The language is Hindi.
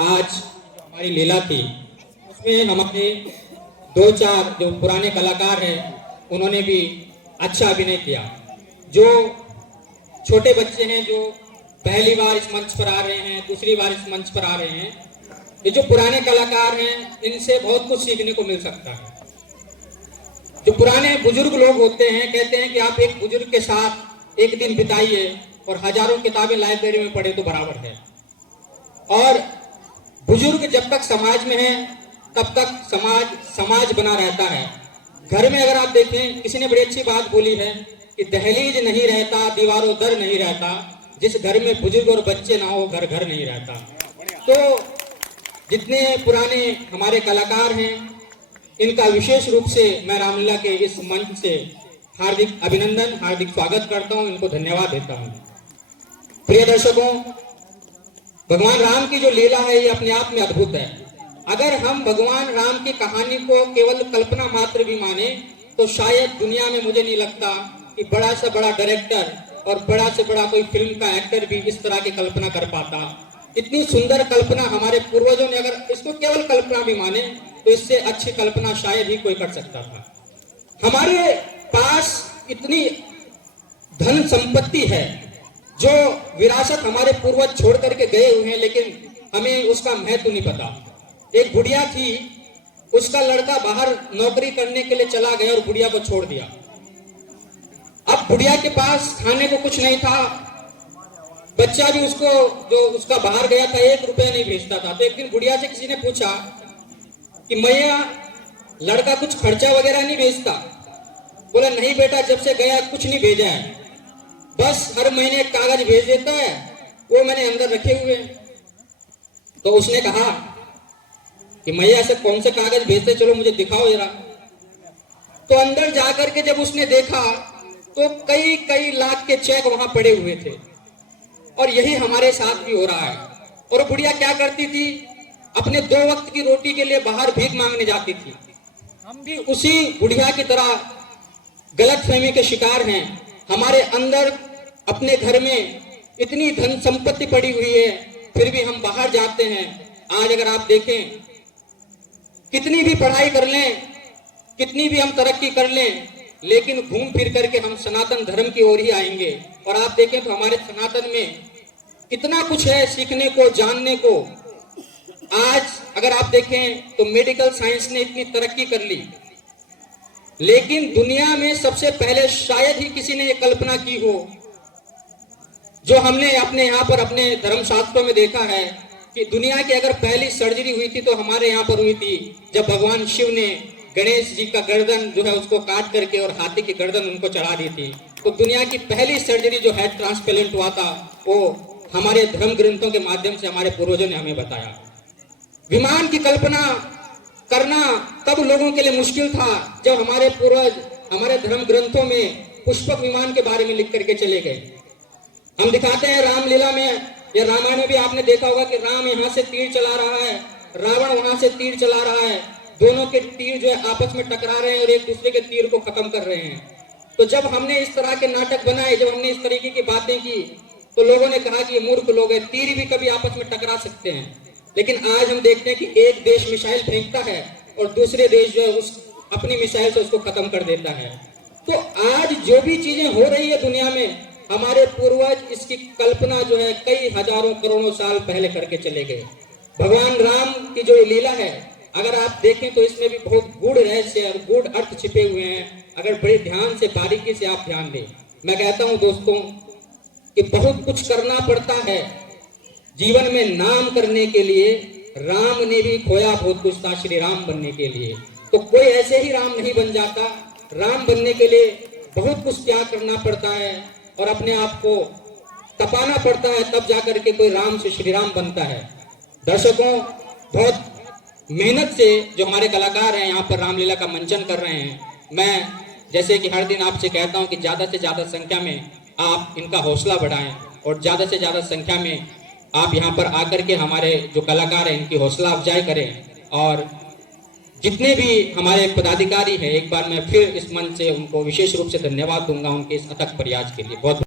आज हमारी लीला थी उसमें हमारे दो चार जो पुराने कलाकार हैं उन्होंने भी अच्छा अभिनय किया। जो छोटे बच्चे हैं जो पहली बार इस मंच पर आ रहे हैं, दूसरी बार इस मंच पर आ रहे हैं, ये जो पुराने कलाकार हैं इनसे बहुत कुछ सीखने को मिल सकता है। जो पुराने बुजुर्ग लोग होते हैं कहते हैं कि आप एक बुजुर्ग के साथ एक दिन बिताइए और हजारों किताबें लाइब्रेरी में पढ़े तो बराबर है। और बुजुर्ग जब तक समाज में है तब तक समाज बना रहता है। घर में अगर आप देखें, किसी ने बड़ी अच्छी बात बोली है कि दहलीज नहीं रहता, दीवारों दर नहीं रहता, जिस घर में बुजुर्ग और बच्चे ना हो घर घर नहीं रहता। तो जितने पुराने हमारे कलाकार हैं इनका विशेष रूप से मैं रामलीला के इस मंच से हार्दिक अभिनंदन, हार्दिक स्वागत करता हूं, इनको धन्यवाद देता हूं। प्रिय दर्शकों, भगवान राम की जो लीला है ये अपने आप में अद्भुत है। अगर हम भगवान राम की कहानी को केवल कल्पना मात्र भी माने तो शायद दुनिया में मुझे नहीं लगता कि बड़ा से बड़ा डायरेक्टर और बड़ा से बड़ा कोई फिल्म का एक्टर भी इस तरह की कल्पना कर पाता। इतनी सुंदर कल्पना हमारे पूर्वजों ने अगर इसको केवल कल्पना भी माने तो इससे अच्छी कल्पना शायद ही कोई कर सकता था। हमारे पास इतनी धन संपत्ति है जो विरासत हमारे पूर्वज छोड़ करके गए हुए हैं, लेकिन हमें उसका महत्व नहीं पता। एक बुढ़िया थी, उसका लड़का बाहर नौकरी करने के लिए चला गया और बुढ़िया को छोड़ दिया। अब बुढ़िया के पास खाने को कुछ नहीं था, बच्चा भी उसको जो उसका बाहर गया था 1 रुपया नहीं भेजता था। तो एक दिन बुढ़िया से किसी ने पूछा कि मैया लड़का कुछ खर्चा वगैरह नहीं भेजता? बोला नहीं बेटा, जब से गया कुछ नहीं भेजा है, बस हर महीने एक कागज भेज देता है, वो मैंने अंदर रखे हुए। तो उसने कहा कि मैया ऐसे कौन से कागज भेजते, चलो मुझे दिखाओ जरा। तो अंदर जाकर के जब उसने देखा तो कई कई लाख के चेक वहां पड़े हुए थे। और यही हमारे साथ भी हो रहा है। और बुढ़िया क्या करती थी, अपने 2 वक्त की रोटी के लिए बाहर भीख मांगने जाती थी। हम भी उसी बुढ़िया की तरह गलतफहमी के शिकार हैं। हमारे अंदर अपने घर में इतनी धन संपत्ति पड़ी हुई है, फिर भी हम बाहर जाते हैं। आज अगर आप देखें, कितनी भी पढ़ाई कर लें, कितनी भी हम तरक्की कर लें, लेकिन घूम फिर करके हम सनातन धर्म की ओर ही आएंगे। और आप देखें तो हमारे सनातन में इतना कुछ है सीखने को, जानने को। आज अगर आप देखें तो मेडिकल साइंस ने इतनी तरक्की कर ली, लेकिन दुनिया में सबसे पहले शायद ही किसी ने ये कल्पना की हो, जो हमने अपने यहाँ पर अपने धर्मशास्त्रों में देखा है कि दुनिया की अगर पहली सर्जरी हुई थी तो हमारे यहाँ पर हुई थी, जब भगवान शिव ने गणेश जी का गर्दन जो है उसको काट करके और हाथी की गर्दन उनको चढ़ा दी थी। तो दुनिया की पहली सर्जरी जो हेड ट्रांसप्लांट हुआ था वो हमारे धर्म ग्रंथों के माध्यम से हमारे पूर्वजों ने हमें बताया। विमान की कल्पना करना तब लोगों के लिए मुश्किल था जब हमारे पूर्वज हमारे धर्म ग्रंथों में पुष्पक विमान के बारे में लिख करके चले गए। हम दिखाते हैं रामलीला में या रामायण में भी आपने देखा होगा कि राम यहाँ से तीर चला रहा है, रावण वहां से तीर चला रहा है, दोनों के तीर जो है आपस में टकरा रहे हैं और एक दूसरे के तीर को खत्म कर रहे हैं। तो जब हमने इस तरह के नाटक बनाए, जब हमने इस तरीके की बातें की, तो लोगों ने कहा कि ये मूर्ख लोग हैं, तीर भी कभी आपस में टकरा सकते हैं। लेकिन आज हम देखते हैं कि एक देश मिसाइल फेंकता है और दूसरे देश जो है उस अपनी मिसाइल से उसको खत्म कर देता है। तो आज जो भी चीजें हो रही है दुनिया में, हमारे पूर्वज इसकी कल्पना जो है कई हजारों करोड़ों साल पहले करके चले गए। भगवान राम की जो लीला है, अगर आप देखें तो इसमें भी बहुत गूढ़ रहस्य और गूढ़ अर्थ छिपे हुए हैं। अगर बड़े ध्यान से, बारीकी से आप ध्यान दें। मैं कहता हूं दोस्तों कि बहुत कुछ करना पड़ता है जीवन में नाम करने के लिए। राम ने भी खोया बहुत कुछ था श्री राम बनने के लिए। तो कोई ऐसे ही राम नहीं बन जाता। राम बनने के लिए बहुत कुछ त्याग करना पड़ता है और अपने आप को तपाना पड़ता है, तब जाकर के कोई राम से श्री राम बनता है। दर्शकों, बहुत मेहनत से जो हमारे कलाकार हैं यहाँ पर रामलीला का मंचन कर रहे हैं। मैं जैसे कि हर दिन आपसे कहता हूँ कि ज्यादा से ज्यादा संख्या में आप इनका हौसला बढ़ाएं और ज्यादा से ज्यादा संख्या में आप यहाँ पर आकर के हमारे जो कलाकार हैं इनकी हौसला अफजाई करें। और जितने भी हमारे पदाधिकारी हैं, एक बार मैं फिर इस मंच से उनको विशेष रूप से धन्यवाद दूंगा उनके इस अथक प्रयास के लिए। बहुत